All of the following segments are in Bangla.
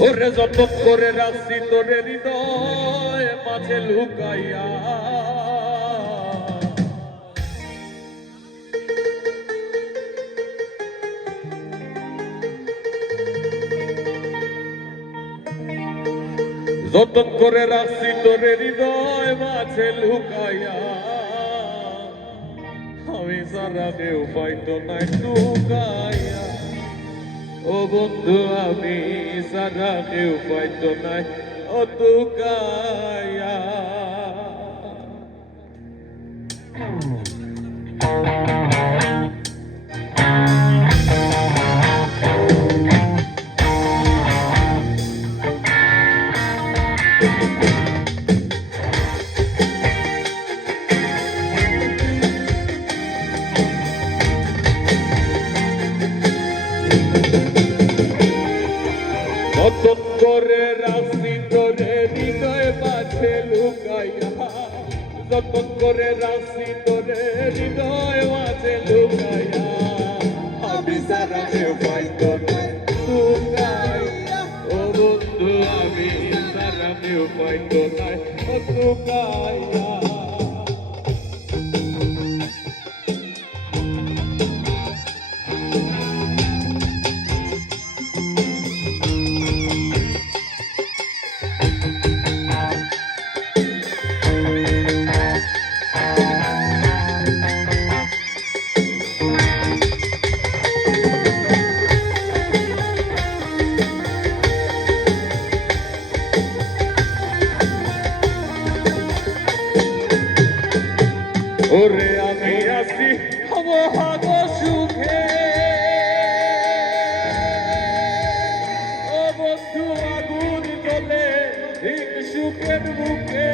ওরে যতন করে রাখছি তোরে হৃদয় মাঝে লুকাইয়া যতন করে রাখছি তোরে হৃদয় মাঝে লুকাইয়া আমি সারা কেউ পাইতো নাই লুকাইয়া ও বন্ধু আমি সারা কেউ পাইতো নাই ও লুকাইয়া যতন করে রাখছি তোরে হৃদয় মাঝে লুকাইয়া যতন করে রাখছি তোরে হৃদয় মাঝে লুকাইয়া আমি সারা কেউ পাইতো নাই লুকাইয়া ও বন্ধু আমি সারা কেউ পাইতো নাই লুকাইয়া ওরে আমি আছি মহাগ সুখে ও বন্ধু আগুন জ্বলে ঠিক সুখের মুখে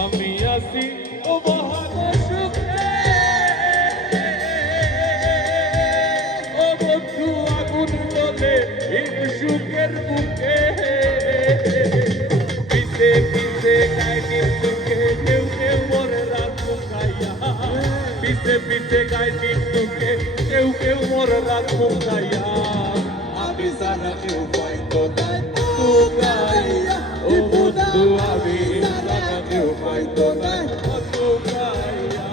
আমি আছি মহাগ সুখে ও বন্ধু আগুন জ্বলে ঠিক সুখের মুখে পিছে গাইনি তোকে কেউ কেউ মরে রাত মুখাইয়া পিছে গাইনি তোকে কেউ কেউ মরে রাত মুখাইয়া আমি সারা কেউ পাইতো নাই লুকাইয়া ও বন্ধু আমি সারা কেউ পাইতো নাই লুকাইয়া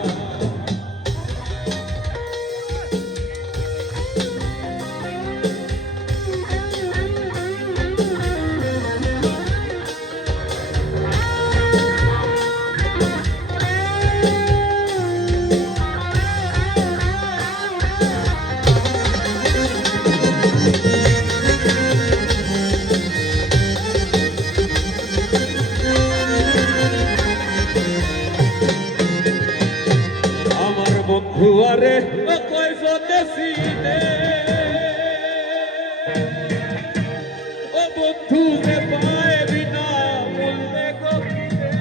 বন্ধুয়ারে কয়জনে চিনে ও বন্ধু যে পায় বিনা মূল্যে গতিতে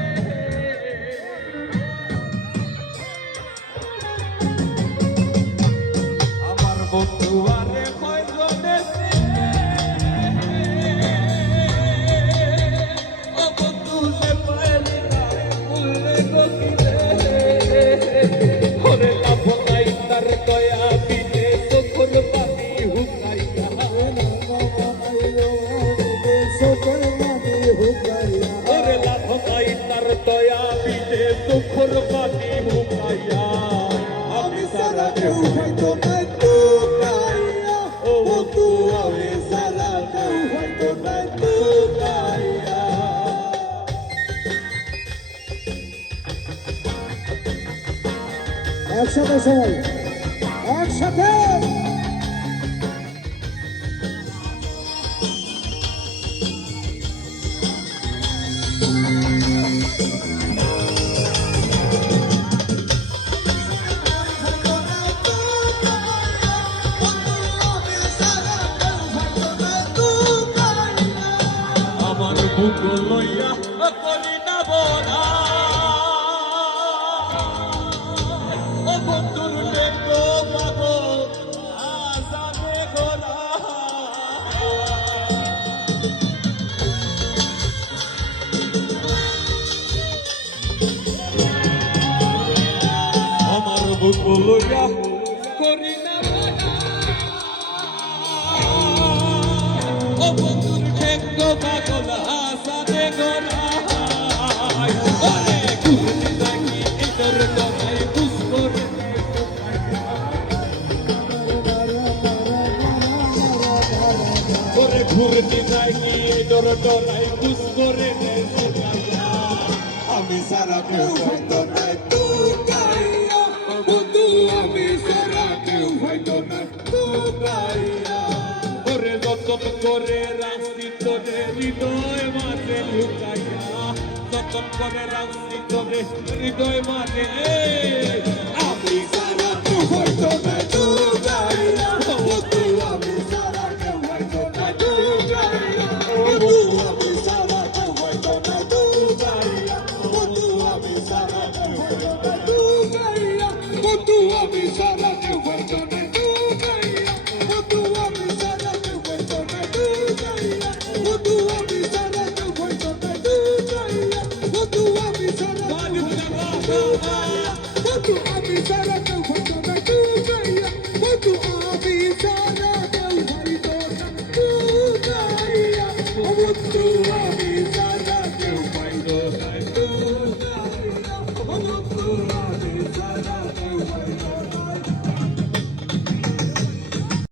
আমার বন্ধুয়ারে কয়জনে চিনে ও বন্ধু যে পায় বিনা মূল্যে গতিতে তার দয়া দিতে তখন পানি হুকাইয়া ওরে লাভ নাই তার দয়া দিতে তখন পানি হুকাইয়া আমি সারা কেউ হয়তো নাই লুকাইয়া ও বন্ধু আমি সারা কেউ হয়তো নাই লুকাইয়া একসাথে সবাই একসাথে আমার বুক লইয়া করি না বনা ও বন্ধুর লেখো পাবো বলুয়া করি না ও বন্ধুর ঠেঙ্গ পাগলা সাদে গোলায় ওরে ঘুরতে থাকি এদর দরাই বুঝকর ওরে ঘুরতে থাকি এদর দরাই বুঝকরে আমি সারা কেউ হয়তো না তুই গাইয়া বন্ধু আমি সারা কেউ হয়তো না তুই গাইয়া ওরে যতন করে রাখছি তোরে হৃদয় মাঝে লুকাইয়া যতন করে রাখছি তোরে হৃদয় মাঝে আমি সারা কেউ হয়তো না তুই গাইয়া বন্ধু আমি সারা কেউ হয়তো না তুই গাইয়া বন্ধু আমি সারা কেউ হয়তো না তুই গাইয়া বন্ধু আমি সারা কেউ হয়তো না তুই গাইয়া বন্ধু আমি সারা